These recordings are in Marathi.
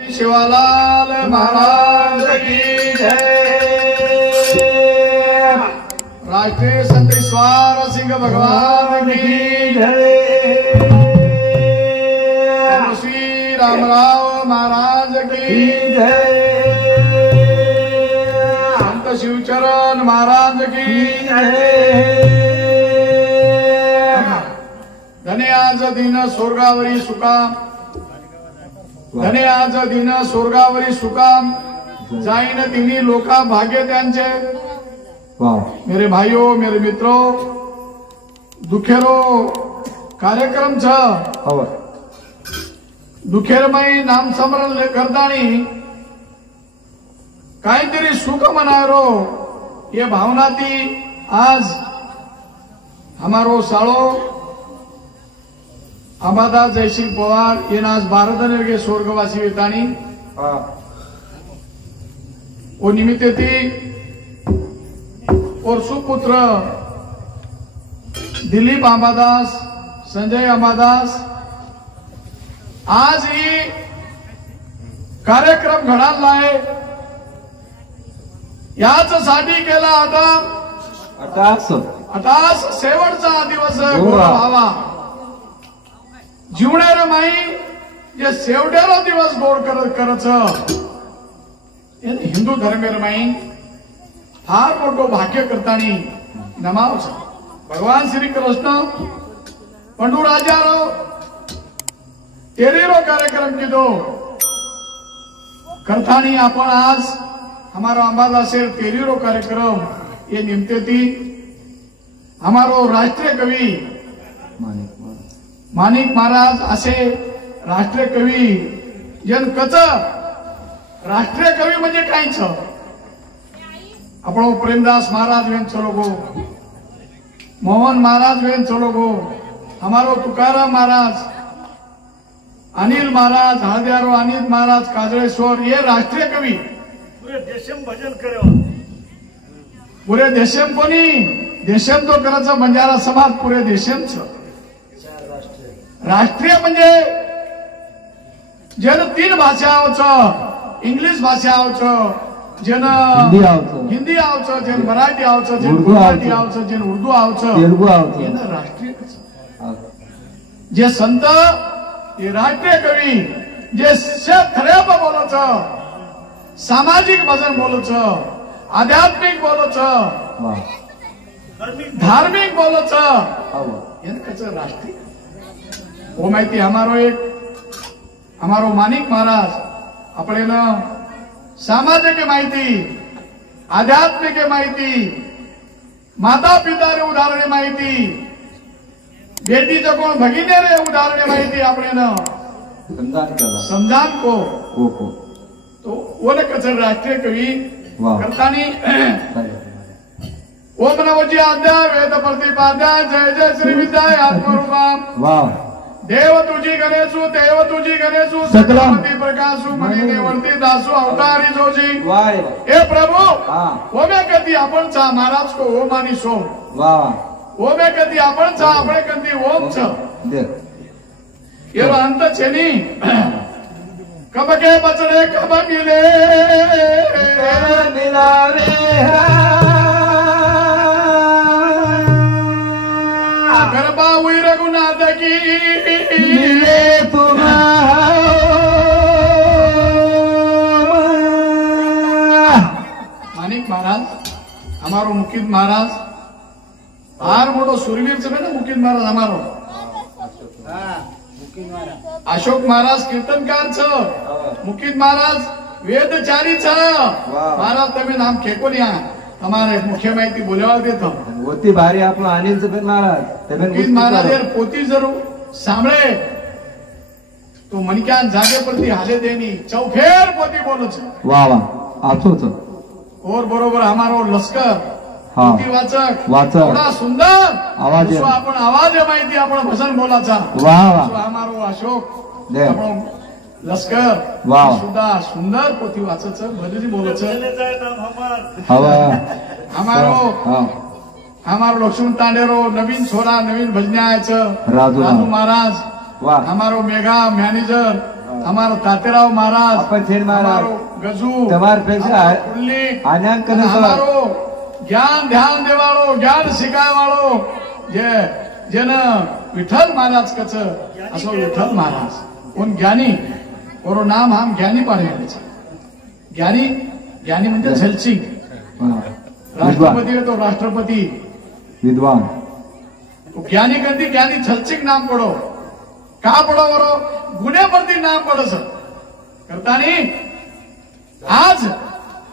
शिवालाल महाराज की जय। राष्ट्रीय संत ईश्वर सिंह भगवान की जय। श्री रामराव महाराज की जय। संत शिवचरण महाराज की जय। धने आज दिन स्वर्गावरी सुका, धने आज दिन स्वर्गावरी सुकाम, जाईन तिन्ही लोका भाग्य त्यांचे। मेरे भाइयों मेरे मित्रों, दुखेरो कार्यक्रम छ दुखेरमय नाम स्मरण करतानी काहीतरी सुख मनारो ये भावना थी। आज हमारो साळो अंबादास जयसिंह पवार ये आज भारत स्वर्गवासी वेतानी वो निमित्त थी और सुपुत्र दिलीप अंबादास, संजय अंबादास आज ही कार्यक्रम घडायला आहे। याच साठी केला आता शेवटचा दिवस भावा जीवणारे माई जे शेवटेरो दिवस गोड करच हिंदू धर्मेर माई फार मोठो भाग्य करतानी नमाव छ। भगवान श्री कृष्ण पंडू राजारो तेरेरो कार्यक्रम कीधो करतानी आपण आज हमारो अंबादासेर तेरेरो कार्यक्रम ये निमते थी। हमारो राष्ट्रीय कवि माणिक महाराज असे राष्ट्रीय कवी जन कच राष्ट्रीय कवी म्हणजे काय छ। आपण प्रेमदास महाराज वेन चलो गो, मोहन महाराज वेन चलो गो, हमारो तुकाराम महाराज, अनिल महाराज, हळदियारो अनिल महाराज, काजळेश्वर ये राष्ट्रीय कवी पूरे देशम भजन करे। पूरे देशम कोणी देशम तो करायचा बंजारा समाज पूरे देशम छ। राष्ट्रीय म्हणजे जन तीन भाषा आवच, इंग्लिश भाषा आवच, जन हिंदी आवच, जन मराठी आवच, जन गुजराती आवच, जन उर्दू आवच, तेलुगु आवच, राष्ट्रीय जे संत ये राष्ट्रीय कवी जे थरेप बोलच, सामाजिक भजन बोलच, आध्यात्मिक बोलच, धार्मिक बोलच कच राष्ट्रीय वो माहिती। हमारो माणिक महाराज अपने न सामाजिक माहिती, आध्यात्मिक माहिती, माता पिता रे उदाहरण माहिती, बेटी कोण भगिनी रे उदाहरण माहिती अपने न समझान को तो वो कचर राष्ट्रीय कवी करतानी ओम नमोजी अध्याय वेद प्रतिपाध्याय जय जय श्री विद्याय आत्मरूपा देव तुझी गणेशु सकलमती प्रकाशु मनी नेवर्ती दासु अवतारी जोजी। हे प्रभु वो मैं कधी आपण चा महाराज को ओम आणि सोम, वो मैं कधी आपण चा આપણે कधी ओम छ ये अंत छेनी। कब के बचड़े कब मिले मिला रे गरबा हुई रघुनाथ की मिले माणिक महाराज हमारो मुकिद महाराज फार मोटो सुरवीर छे ने मुकिद महाराज हमारो अशोक महाराज कीर्तनकार छ, मुकिद महाराज वेदचारी छ। महाराज तमे नाम खेकोनिया તમારે મુખ્ય માહિતી બોલાવા દેતો હોતી ભારી આપણો અનિલ સબેન મહારાજ મહારાજ પોતી જરૂર સાંભળે તો મનક્યાન જાગે પરથી હાલે દેની ચૌફેર પોતી બોલો છે। વાહ વાહ આછો છો और बरोबर हमारो लश्कर पोती वाचक थोड़ा सुंदर आवाज आपण आवाज माहिती आपण भजन बोलाचा। वाह वाह हमारो अशोक આપણો लश्कर सुद्धा सुंदर पोथी वाचच भजनी बोलच। हमारो लक्ष्मण तांडेरो नवीन छोरा नवीन भजन्याच राजू महाराज हमारो मेगा मॅनेजर અમારો તાતેરાવ મહારાજ अपन छेन महाराज ગજુ તમાર પેક્ષા આન્યાંકન અમારો જ્ઞાન ધ્યાન દેવાળો જ્ઞાન શીખાવાળો જેને विठ्ठल महाराज कच असो विठ्ठल महाराज कोण ज्ञानी कोरो नाम हम ज्ञानी पाडले ज्ञानी ज्ञानी म्हणजे झलसिंग राष्ट्रपती है तो राष्ट्रपती विद्वान तो ज्ञानी करती ज्ञानी झलसिंग नाम पडो का पडो बरो गुन्हे परती नाम पडस करता नहीं आज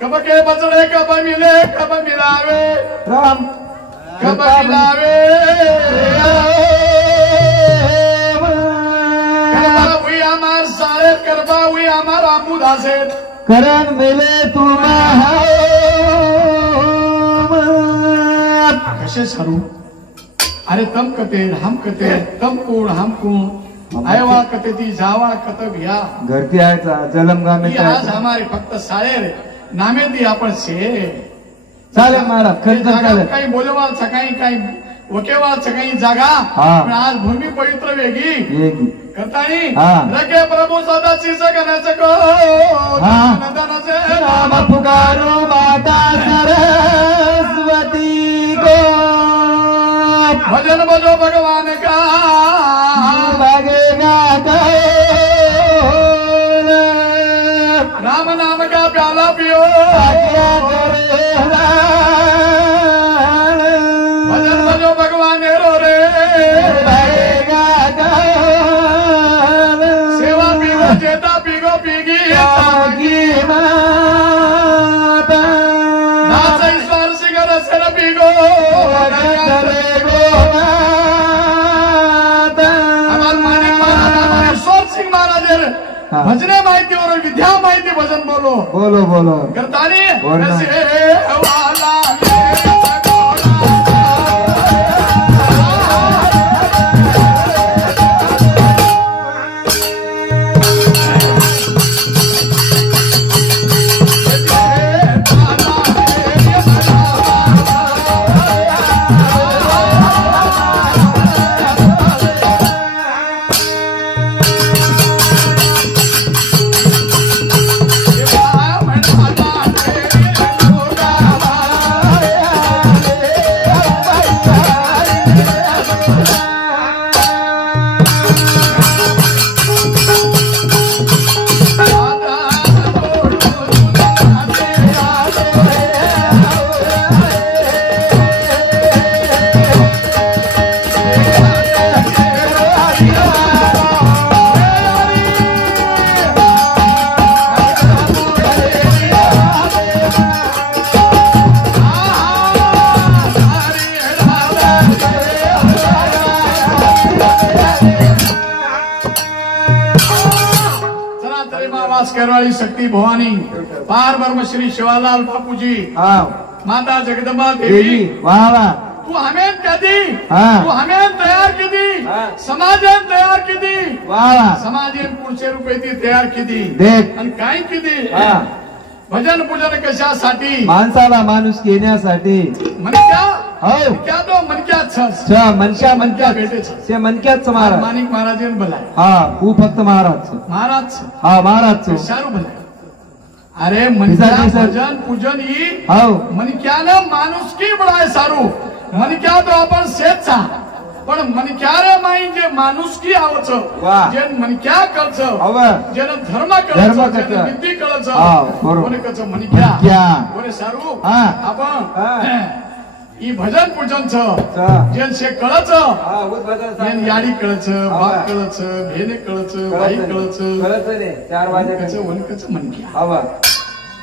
कब के बचड़े कब मिलावे राम कब मिलावे करबा हुई हमार सारे करबा हुई हमार आमूद आसेत करण मिले तुम कसे सरू अरे तम कते हम कते तम कोण हम कोण आयवा कते ती जावा कत भ्या घरती आयचा जलमगामी ती आज हमारे फक्त साळे नामे दी आपण शे चालेल महाराज खरंच चालेल काही बोलवाल सकाळी काही वकेवाल सकाळी जागा पण आज भूमी पवित्र वेगळी येगी करतानी हा. रगे प्रभू सदाची सगण्याचं को नंदनाचे नाम पुकारो माता सरस्वती को भजन बजो भगवान का लगेगा राम नाम का प्याला पियो भजन बजो भगवान रो रे सेवा पीगो जेता पीगो पीगी नाच ईश्वर सिंगर सर पीगो भजने माहिती और विद्या माहिती भजन बोलो बोलो बोलो करता नहीं करवाली शक्ति भवानी पार ब्रह्म श्री शिवालाल बापूजी माता जगदंबा देवी वाह तू हमें कधी हाँ. तू हमें तयार केली समाजान तयार केली वाह समाजान पुढचे रुपये ती तयार केली देख आणि काय केली भजन पूजन कशासाठी माणसाला माणूस येण्यासाठी मनक्या हो क्या तो मनक्याच मनक्या मनक्या भेटेच ते मनक्याच महाराज माणिक महाराजांनी बोलाय हा तू फक्त महाराज महाराज हा महाराज शारू बोलाय अरे मनक्या भजन पूजन ही हो मनक्यानं माणुसकी बडाय सारू मनक्या तो आपण शेतचा पण मनक्या रे माई जे माणुसकी आवच जे मनक्या कळच जे धर्म कळच विद्या कळच कोणी कच मनक्या कोणी सारू आपण ई भजन पूजन जेन शे कळच जेन याडी कळच बाप कळच भेने कळच बाई कळच चार वाजे वनकच मनक्या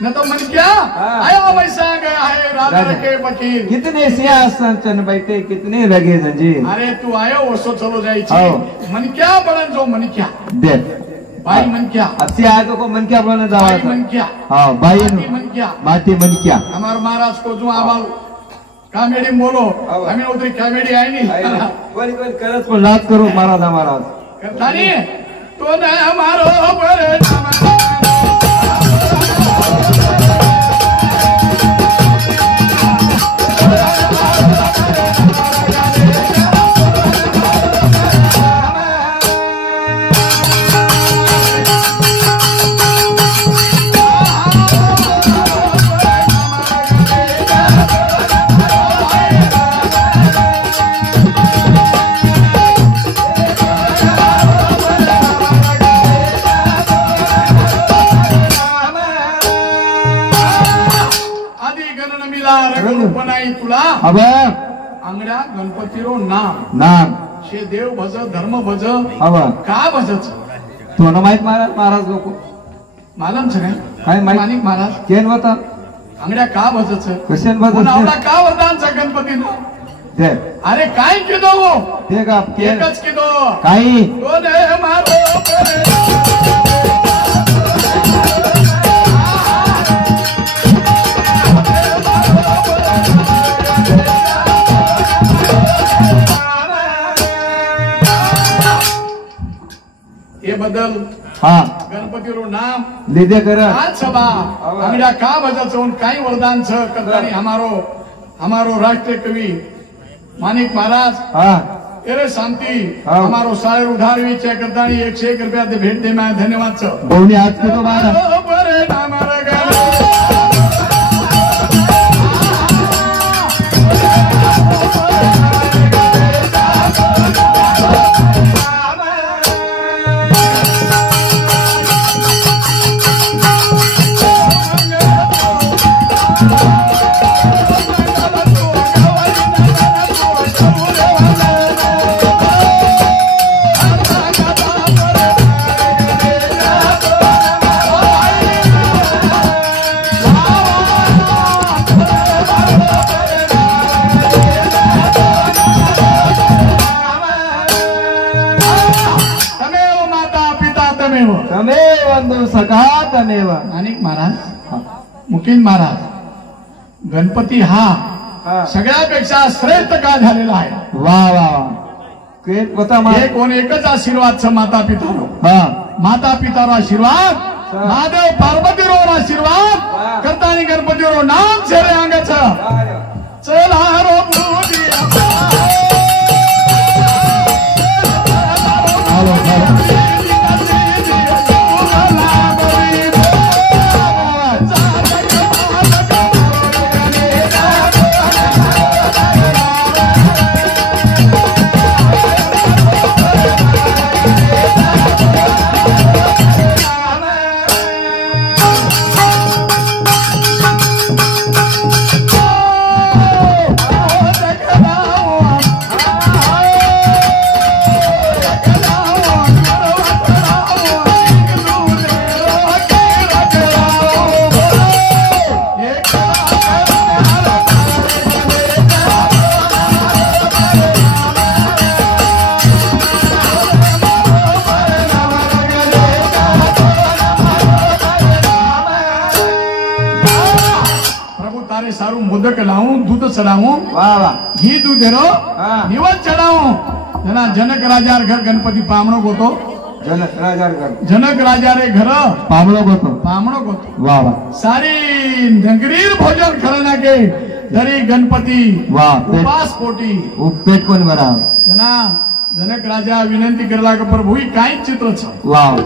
न तो मन क्या आया वैसा गया है राजा के फकीर कितने सिंहासन बैठे कितने लगे जंजीर अरे तू आयो ओसो चलो जाए मन क्या बड़न जो मन क्या दे भाई मन क्या अब से आए तो को मन क्या बोलने जावा भाई मन क्या हाँ भाई मन क्या माटी मन क्या हमारे महाराज को जो आवाल कॉमेडी बोलो हमें उधर कॉमेडी आई नहीं कोई करत को लात करो महाराज महाराज करता नहीं तो न हमारो बड़े रूप नाही तुला अब आंगड्या गणपतीरो नाम नाम शे देव भज धर्म भज अब का भजच तो न माहित महाराज लोक मालम छ काय माहित मानिक महाराज केन होता आंगड्या का भजच कशान पण आवडा बदल का वरदान छ गणपतीनो दे अरे काय किदो वो ते का केन एकच किदो काही कोने मारो हे बदल हा गणपतीरो नाम લીધે કર आज सभा आंगड्या का भजच काही वरदान छ करतानी हमारो राष्ट्रीय कवि मानिक महाराज हा अरे शांति हाँ। हमारो सारे उधार विचार करता 101 रुपया दे भेट दे मैं धन्यवाद छ बहुनी हात केलो महाराज बरे नामर तमेव बंधू सखा तमेव अनेक महाराज मुकीन महाराज गणपती हा सगळ्यापेक्षा श्रेष्ठ का झालेला आहे वा वा के होता हे कोण एकच आशीर्वाद छ माता पितारो हा माता पितारो आशीर्वाद महादेव पार्वतीरो आशीर्वाद करतानी गणपतीरो नाम छेरे अंग छ चला रो बुदी सारू मोदक लावूं दूध चढावूं वाह वाह घी दूध रो हाँ। निवत चढावूं जना जनक राजार घर गणपती पामणो गोतो जनक राजा कर जनक राजा रे घर पामलो गोतो पामणो गोतो वाह वाह सारी नगरीर भोजन खरना के तरी गणपती वाह उपास पोटी पेट कोण बरा जना जनक राजा विनंती करला का प्रभु ही काय चित्र छ वाह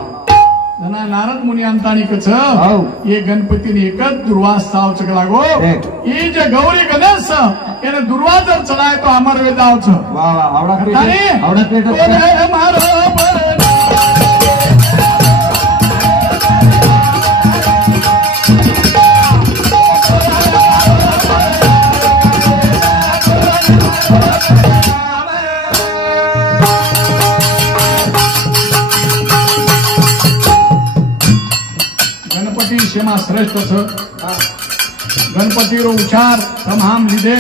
जना नारद मुनी अंतानी कछ हाउ ये गणपती ने एकच दुर्वास साव चक लागो ई जे गौरी गणेश એને દુર્વા જર ચડાય તો અમર વેદાવ છે વાહ વાહ આવડા પેટ ઓરે મારો गणपति शेमा श्रेष्ठ छ गणपति रो उच्चार तमाम લીધે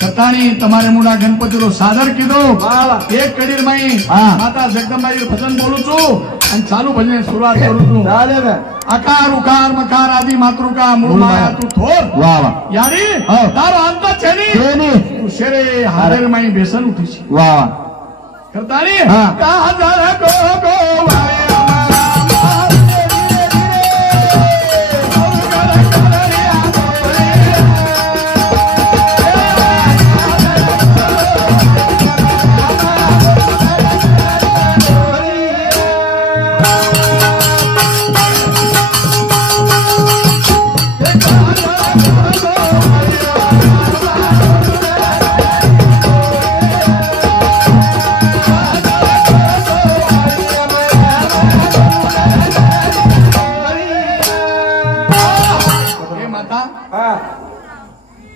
કથાની તમારે મુડા ગણપતિ રો સાદર કીધો એક કડીર માં માતા જગદંબાઈ ભજન બોલું છું અને ચાલુ ભજન શરૂઆત કરું છું આકાર ઉકાર મકાર આદि માતૃકા મૂળ માયા તું થોર વાહ વાહ યારી તારો અંત છે ની તું શેરે હારેર માં બેસન ઉઠી છે વાહ વાહ કરતાની કા હજાર ગો ગો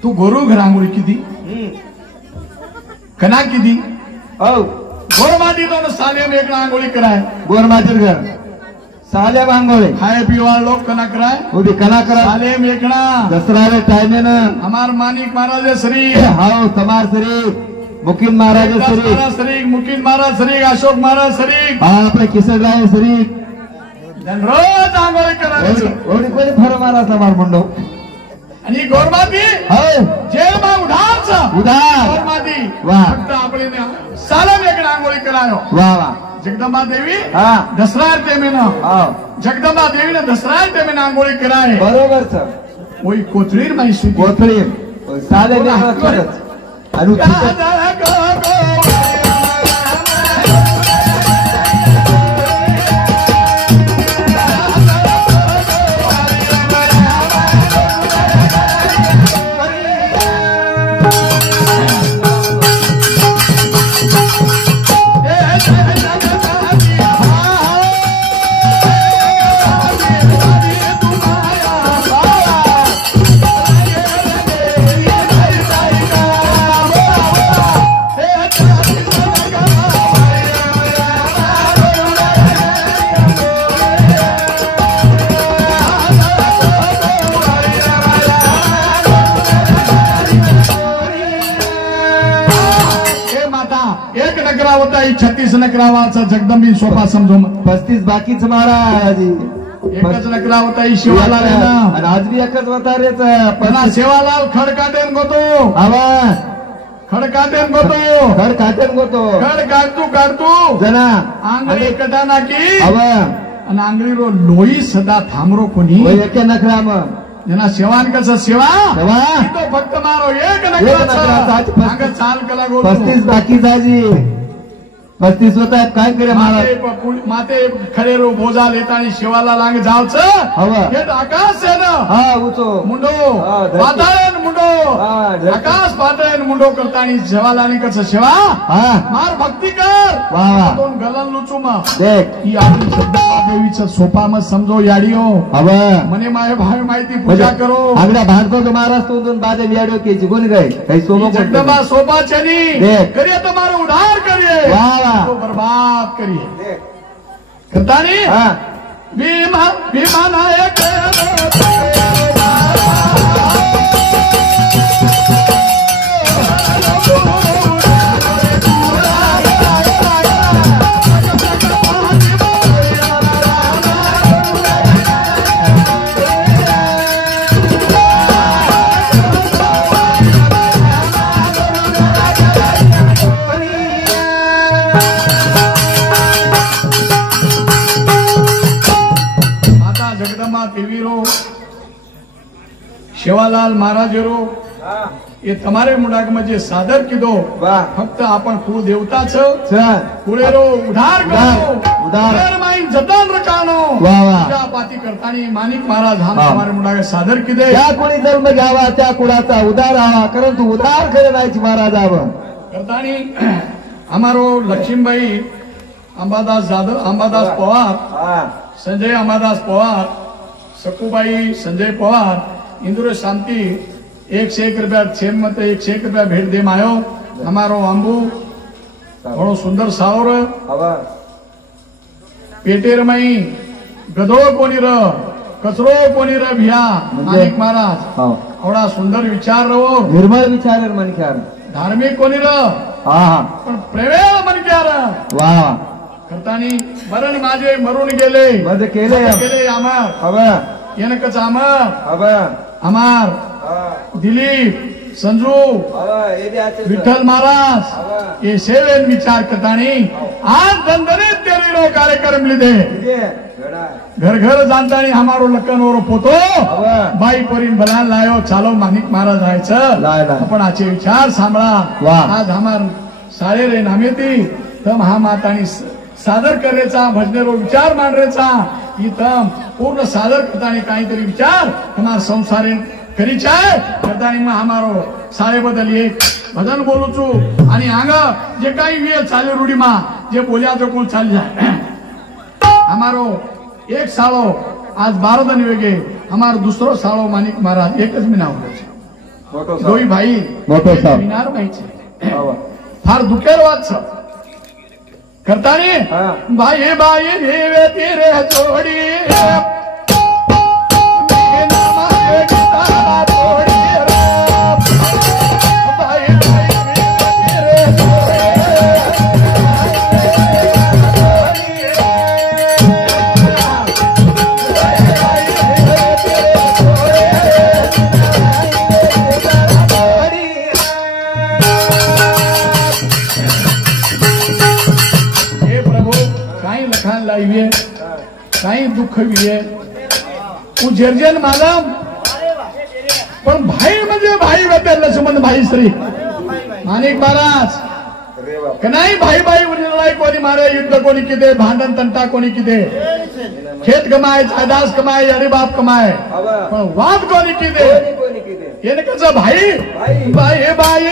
तू गोरू घर आंघोळी किती कना किती औ गोर माती तो साले में एक आंघोळी कराय गोर मातीर घर साल्या बांगोळे खाए पीवा लोग कना कराय उदी कना करा साले में एकना दसरा रे टाइमे न हमार मानिक महाराज श्री हाव तमार शरीर मुकिन महाराज शरीर महाराज श्री मुकिन महाराज श्री अशोक महाराज श्री हा आपले किसडराय शरीर रोज आंघोळी करायचं ओडी कोणी फर मारा तमार मुंडो आणि गोरमाती हाव जेल मा उधारचं उधार गोरमाती वाह. फक्त आपले साला में एक आंघोळी करायो वाह वाह जगदंबा देवी हा दसरा टेमेन हाव जगदंबा देवी ने दसरा टेमेन आंघोळी कराय बरोबर सर वही कोथळीर माई सुती कोथळी साले लेकरा खरच आणि होता 36 नकरावाचा जगदंबी सोपा समजो 35 बाकीच महाराज एकच नकरा होता ही शिवालाल आणि आज बी एकच होता रेच पण शिवालाल खडकाटेन गोतो आवा खडकाटेन गोतो खड गोतो खड काढतू जना आंगळी कटाना की आवा आणि आंगळी रो लोई सदा थांबरो कोणी एके नखराम जना सेवान कसं सेवा सेवा तो फक्त मारो एक नकराचा नकरा चाल कला गोतो 35 बाकी जाजी 35 होता काय करे महाराज माते खरे रो बोजा लेता आणि शिवाला लांग जावच हवा हे आकाश आहे ना हा उचो मुंडो हा, पाताळन मुंडो हा, धरती. आकाश पाताळन मुंडो करता आणि शिवाला आणि कसं शिवा हा मार भक्ती कर वा वा दोन गलन लुचू मा देख ही आपली सध्या देवीचं सोपा मत समजो याडियो हवा मने माय भाई माहिती पूजा करो आगडा भागतो तो महाराज तो दोन बादे वियाडो के जिगुन गए काही सोनो जगदंबा सोपा चली देख. करिए तुम्हारा उद्धार करिए वाह, वाह. तो बर्बाद करिए करता नहीं हा भीमा भीमा नायक देवी रो शिवालाल महाराज रो ये તમારે મુડાક માં જે સાદર કીધો ફક્ત આપણ કુળ દેવતા છે કુળેરો ઉધાર કરો ઉધાર માં જતન રખાનો પૂજા પાતી કરતાની માનિક મહારાજ હા તમારે મુડાકે સાદર કીધે त्या कोणी जन्म घ्यावा त्या कुळाचा उधार आवा परंतु उधार करे नाहीच महाराज आव करतानी અમારો લક્ષ્મીભાઈ અંબાદાસ જાદવ અંબાદાસ પવાર संजय अंबादास पवार सकूबाई संजय पवार इंदुर शांति 101 रुपया 6 मत 101 रुपया भेट दे आयो हमारो आंबू घणो सुंदर सावर पेटेर मई गधो कोणी र कचरो कोणी र भिया मानिक महाराज एवढा सुंदर विचार रहो निर्मळ विचार मनक्यार धार्मिक कोणी र पण प्रेमेळ मनक्यार वा करतानी मरण माझे मरून गेले माझे केले आमार हवा येनकच आमार हवा आमार दिलीप संजू विठ्ठल महाराज ये सेवेन विचार करतानी आज दंदनीत तेरीरो कार्यक्रम लिधे घर घर जानतानी हमारो लखन और पोतो बाई पोरीन बलान लायो चालो मानिक महाराज जायचं आपण आचे विचार सांभाळा आज हमार सारे रे नामेती तम हा मातानी सादर करायचा भजनेरो विचार मांडरेचा इथं पूर्ण सादर करतानी काहीतरी विचार हमार संसारे करीचाय करतानी मग हमारो सारे बदल एक भजन बोलू छू आणि आंग जे काही वेळ चाले रूढी मा जे बोल्या तो कोण चाल जाय हमारो एक साळो आज 12 दिन वेगे हमारो दुसरो साळो मानिक महाराज एकच मी नाव दोई भाई मोठो साप. विनार नाही फार दुखेर वाच करतानी भाई भाई रे तेरे जोडी काही दुःख विये उजर्जन मालम पण भाई म्हणजे भाई वेते लक्ष्मण भाई श्री माणिक महाराज का नाही भाई भाई लढाई कोणी मारे युद्ध कोणी किती भांडण तंटा कोणी किती खेत कमाय जायदाद कमाय अरे बाप कमाय पण वाद कोणी किती येणे कसं भाई भाई भाई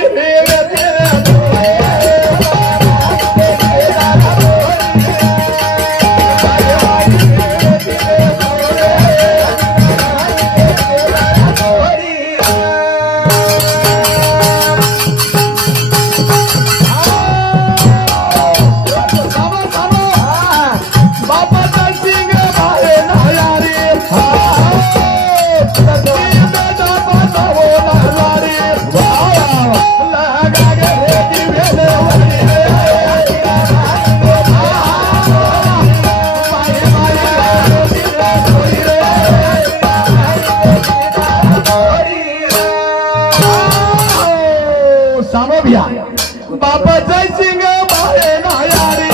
बाबा जय सिंह बाहे नायारी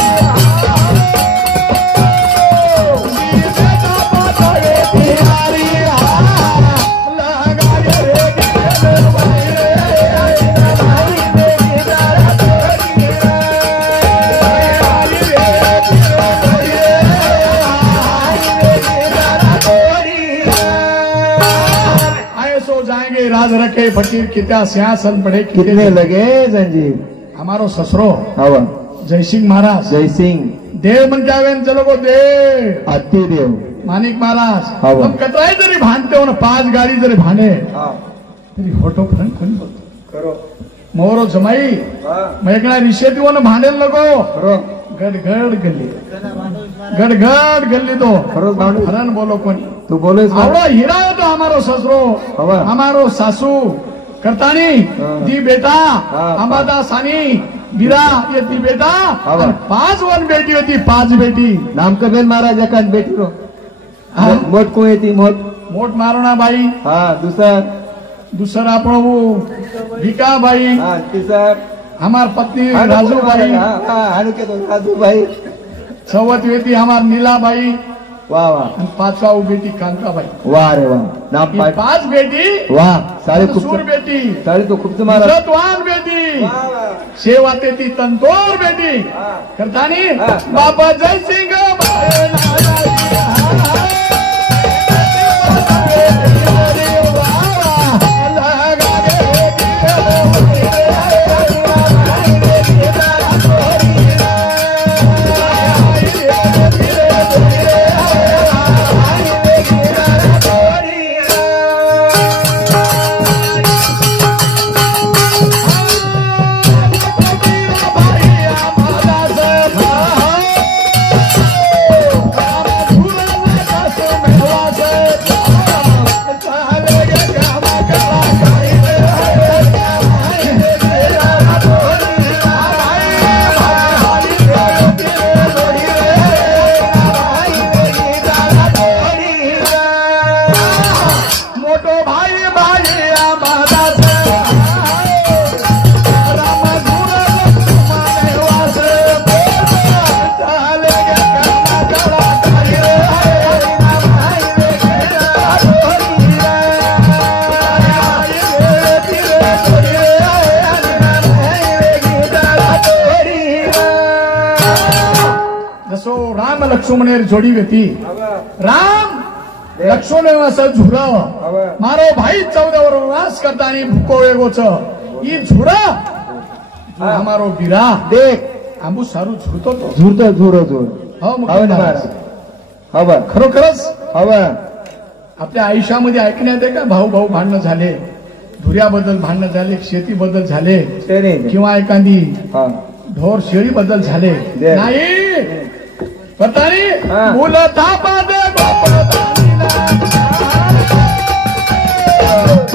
सो जाएंगे राज रखे फकीर कित्या सिंहासन पड़े कितने लगे संजीव हमारो ससरो हवा जयसिंग महाराज जय सिंह देव म्हणते चलो गो देव अति देव माणिक महाराज हवा. हम कतराई जरी भांडते हो ना 5 गाडी जरी भांडे तरी होटो खरं कोणी बोलतो मोरो जमाई मेघना रिशेती हो ना भांडेल नको गडगड गल्ली गडगड गल्ली तो खरं बोलो कोणी तू बोले आवडो हीरा होतो हमारो ससरो हमारो सासू करतानी दी बेटा अंबादा सानी बिरा ये दी बेटा 5 वन बेटी होती 5 बेटी नामकबेल महाराज एकाच बेटी रो मोठ को येती मोठ मारोना बाई दूसरा आपण भिका बाई हमार पत्नी राजू बाई राजू भाई सवत वेती हमार नीलाबाई वाह वाह 5वा बेटी कांताबाई वाह रे वाह नाम 5 बेटी वाह सारे सूर बेटी सारे तो खूप तुम्हारा सतवान बेटी सेवा तेती तंतोर बेटी करतानी बाबा जय सिंह लक्ष्मणेर जोडी होती राम लक्ष्मण असं झुर मारो भाई 14 वर वनवास करतानी भूको वेगोच ई झुर हमारो बिरा देख आंबू सारू झुरतो तो झुरतो झुरो झुर हो महाराज हवा खरोखरच हवा आपल्या आयुष्यामध्ये ऐकण्यात आहे का भाऊ भाऊ भांडणं झाले धुऱ्याबद्दल भांडणं झाले, शेतीबद्दल झाले ते नाही किंवा एखादी हा ढोर शेळी बद्दल झाले दे. नाही पतानी हा. मुलं थापा दे गोपतानीला.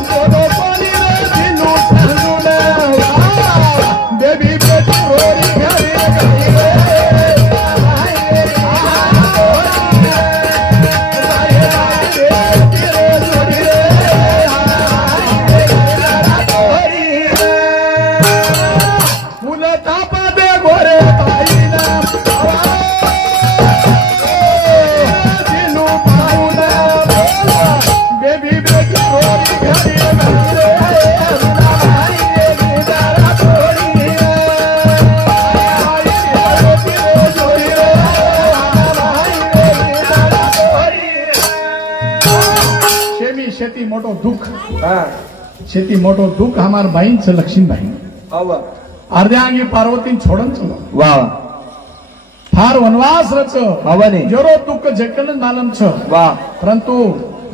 गोपतानी रे झिलू ठाणूला. बेबी बेटी होरी घरी घरी रे. मुलं थापा दे गोरे ताईला. बेबी बेटी होरी घरी घरी रे. शेती मोठो दुःख, हा शेती मोठो दुःख हमार बाईंचं लक्ष्मीबाई अवा अर्ध्या अंगी पार्वतीन छोडन चलो वा फार वनवास रच हवाने जरो दुःख झेकन मालम छ वा परंतु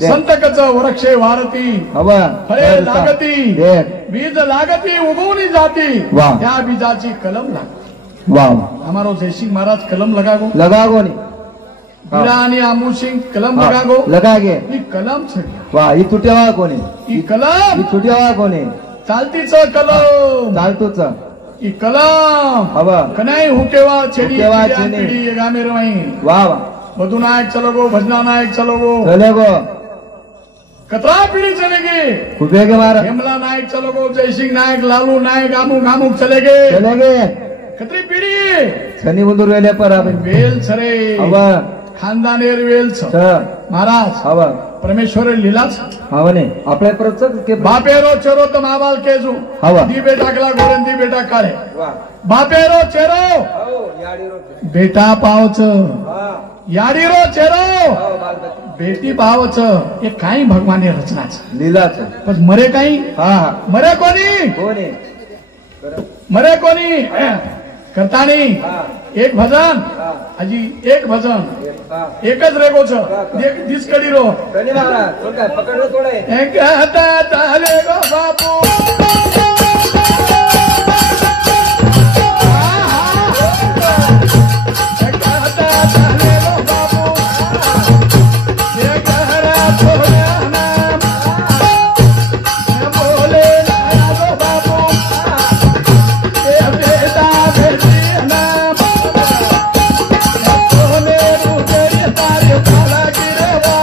संतकच वृक्षे वारती हवा फळे लागती देख बीज लागती उगवणी जाती वाह. त्या बीजाची कलम लागती. वा हमारो जयसिंह महाराज कलम लगागो लगा गो नी वीरा आणि आमू सिंह कलम लगागो लगा गे ही कलम छ वा ही तुट्यावा कोणी ही कलम ही तुट्यावा कोणी चालतीच कलम चालतोच ही कलम हवा कनाई हुकेवा छेडी हुकेवा पीड्या छेडी. पीडी ये गामे रवाई वा वा बधु नायक चलो गो भजना नायक चलो गो चले गो कतरा पीढ़ी चलेगी उभे के मारा हेमला नायक चलो गो जयसिंह नायक लालू नायक आमू गामुक चलेगे चले गे कतरी पीढ़ी शनी बुंदूर वेले पर आपण वेल छरे हवा खानदानेर वेल छ छ महाराज हवा परमेश्वर लीलाच हवाने आपल्या परच के बापेरो चेरो तो माबाल केजू हवा दी बेटा कला गोरन दी बेटा काळे वा बापेरो चेरो हो याडी रोते बेटा पावच हा याडीरो चेरो हो बालबच्चा बेटी पावच हे काही भगवाने रचनाच लीलाच पण मरे काही हा हा मरे कोणी कोणी मरे कोणी करतानी हा एक भजन हा अजी एक भजन हा एकच रेगो छ एक दिस कडी रो कधी महाराज तो काय पकडलो थोडे एक हातात आले गो बापू एक हातात आले गो बापू एक घरात थोड्या नाम बोले ना गो बापू बेटा बेटी नाम बोले रुके तारे काला गिरवा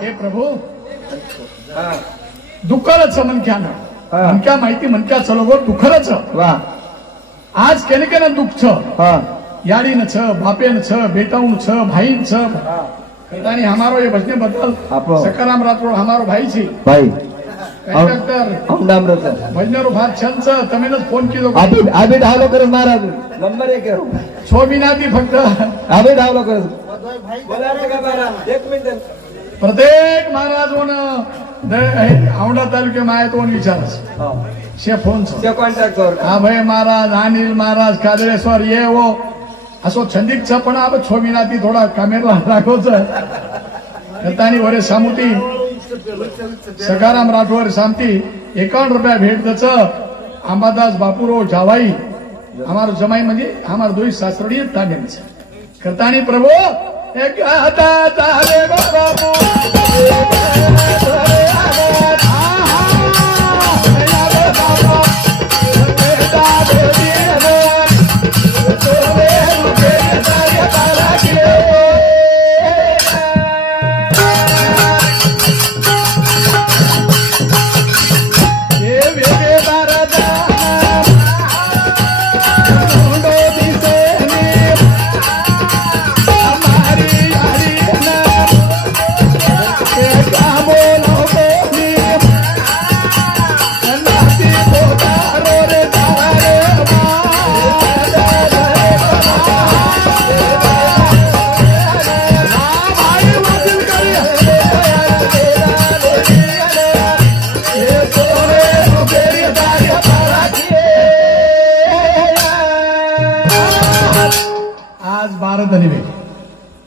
हे प्रभू हा दुःखरच मनक्यानं हा. मनक्या माहिती मनक्या चलो गो दुःखरच वा आज केने केने दुःख छ हा याडीन छ बापेन छ बेटाऊन छ भाईन छ हा आणि हमारो ये भजने बदल आपो. सकाराम राठोड हमारो भाई छी भाई कंडक्टर अमदामरच भजनेरो भात छन छ तमेनच फोन केलो आबी आबी धावलो कर महाराज नंबर 1 छो विनाती फक्त आबी धावलो कर बोलायचं का महाराज 1 मिनिट प्रत्येक महाराज होन औंढा तालुके माय तो विचारस हा शे फोन छ ते कॉन्टॅक्ट कर हा भाई महाराज अनिल महाराज कादरेश्वर ये वो असो छंदीक छ पण अब छो विनाती थोडा कॅमेरा राखो छ कतानी वरे सामुती सकाराम राठोड सामती 51 रुपया भेट दच अंबादास बापूरो जावाई हमारो जमाई म्हणजे हमार दोई सासरडी ताबेन छ करतानी प्रभु एक हाता ताले गो बापू बोल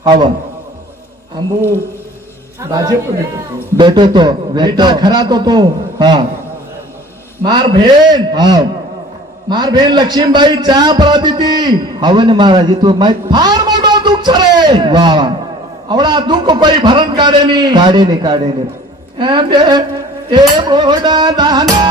हवा आंबू भाजप भेटो तो बेटा खरा तो हा मार भेन हा मार भेन लक्ष्मीबाई चहा पळाती ती हवं ना महाराज तू माहित फार मोठं दुःख रे वा आवडा दुःख कोई भरण काढेनी काढेने ए बोडा दाना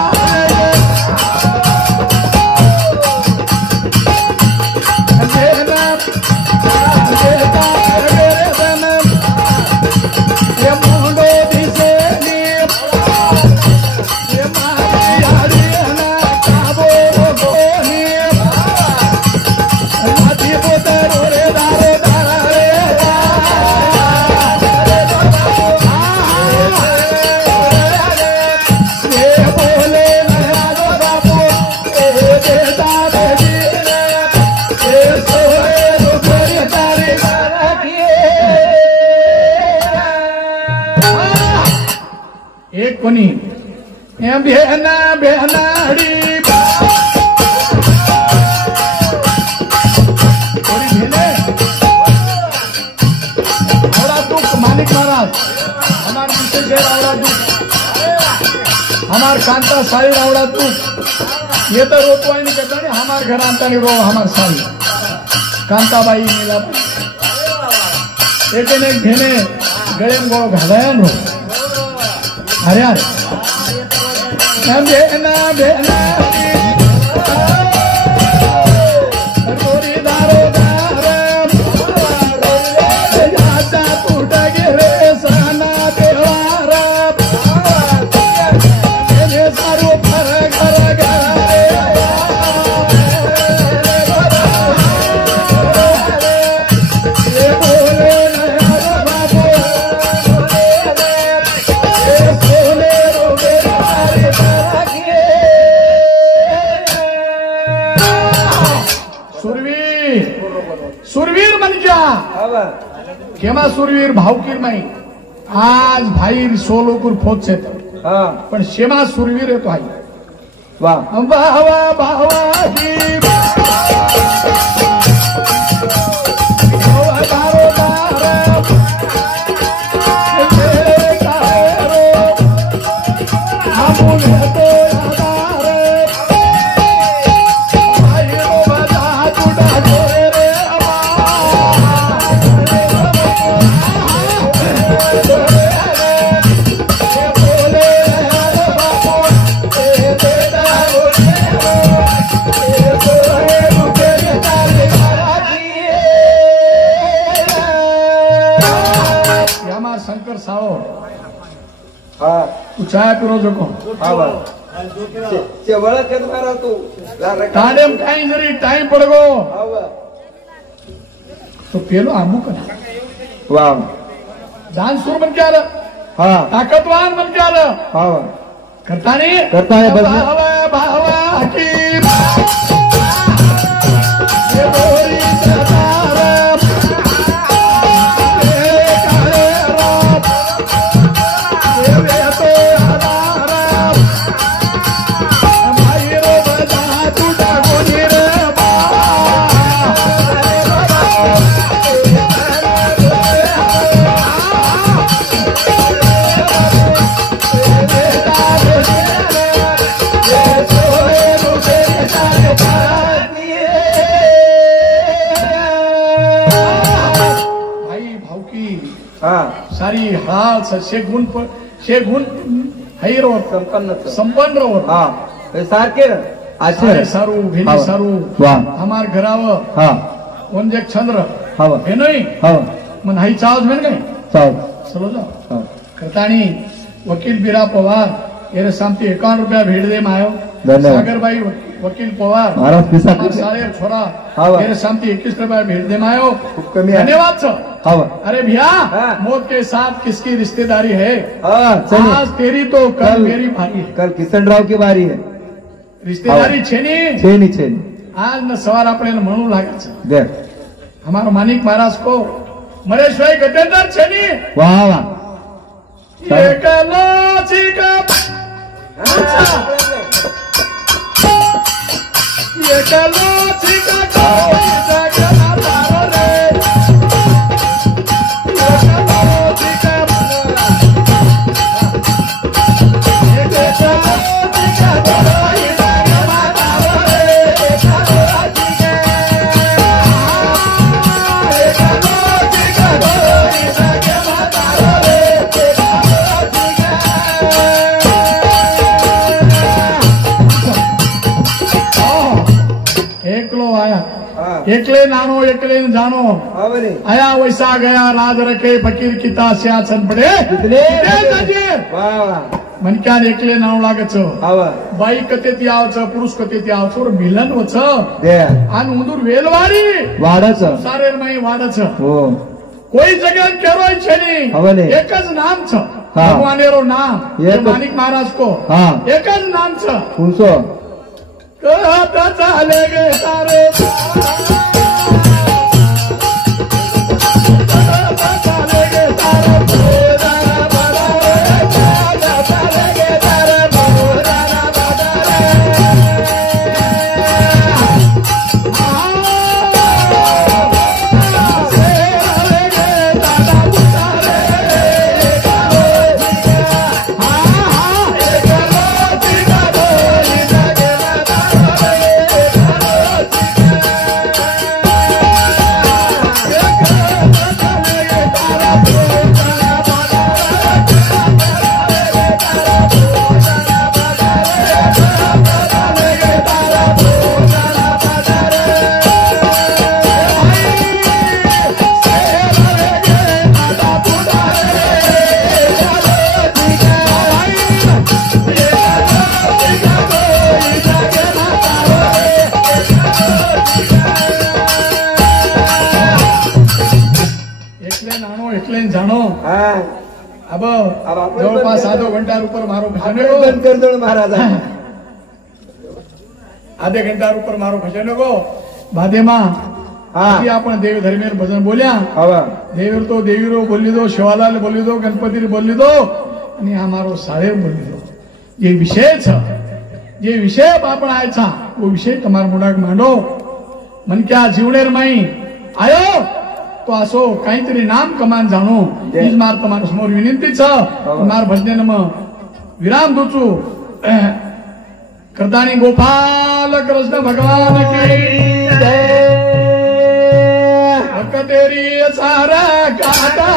एक कोणी बेहना बेहनाडी आवड़ा दुख मानिक महाराज हमार पीछे शेर आवड़ा दुख हमार कांता साई आवड़ा दुख ये तो रोपवाई नहीं करता नहीं हमार घर आता नहीं रो हमार साई कांताबाई नीला एक घेने गळे में गोळो घालाया नो अरे बेहना बेहना सुरवीर म्हणजे केव्हा सुरवीर भावकीर नाही आज भाईर सोलोकूर फोच येतो पण शेमा सुरवीर येतो आई वा भावा भावा की शंकर साओ हाँ तू चाय पिरो जो को हाँ बड़ा खेत मारा तू टाइम टाइम जरी टाइम पड़ गो तो पेलो आमू कना वाह दान सुर बन क्या हाँ ताकतवान बन क्या हाँ करता नहीं करता है बस भावा भावा की सारी हाथ शेगुण हैरो संपन्न रहो हाँ सारखे सारे सारू भेली सारू हमार घराव वंजक चंद्र हे नहीं मन हाई चावज में गए चलो जाओ करतानी वकील बीरा पवार ये सामती 51 रुपया भेट दे मायो सागर भाई वकील पवार सारे छोरा मेरे सामती 21 रुपया भेट दे मायो धन्यवाद सर अरे भैया मौत के साथ किसकी रिश्तेदारी है आज तेरी तो कल मेरी बारी है कल किशन राव की बारी है रिश्तेदारी छेनी आज न सवार अपने म्हणू लागे हमारो मानिक महाराज को मरेश भाई गद्देदार छेनी वाह वाह एकले नानो एकले जानो आया वैसा गया राज रखे फकीर किता स्या छन पडे मनक्यान एकले नाव लागच बाई कतेती आवच पुरुष कतेती आवच मिलन वच आणि उंदूर वेलवारी वाडच सारेर माई वाडच कोई जगह केरोय छनी एकच नाम छ भगवानेरो नाम मानिक महाराज को एकच नाम छ कुंसो कहता चाले गे तारे जवळपास आधो घंटा ऊपर मारो भजन महाराज आधे घंटा ऊपर मारो भजन गो भादेमा आपण देव धर्मेर भजन बोल्या देवीर तो देवीरो बोली दो शिवालाल बोली दो गणपति बोली दो आणि हा मारो साहेब बोली दो जे विषय छ जे विषय आपण आयचा वो विषय तुम्हार मुडाक मांडो मन क्या जीवनेर माई आयो तो असो काहीतरी नाम कमान जाणो हीच मार तुम्हाला समोर विनंती छ मार भजन म विराम दूचू करतानी गोपाल कृष्ण भगवान की जय तेरी सारा काटा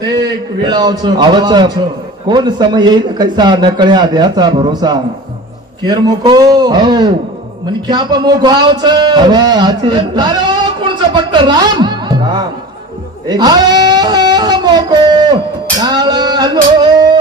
प्रत्येक वेळावच कोण समय येईल कैसा नकळ्या द्याचा भरोसा केर मोको म्हणे क्या पण मोको आवच कोणचं फक्त राम राम मोको काळा लो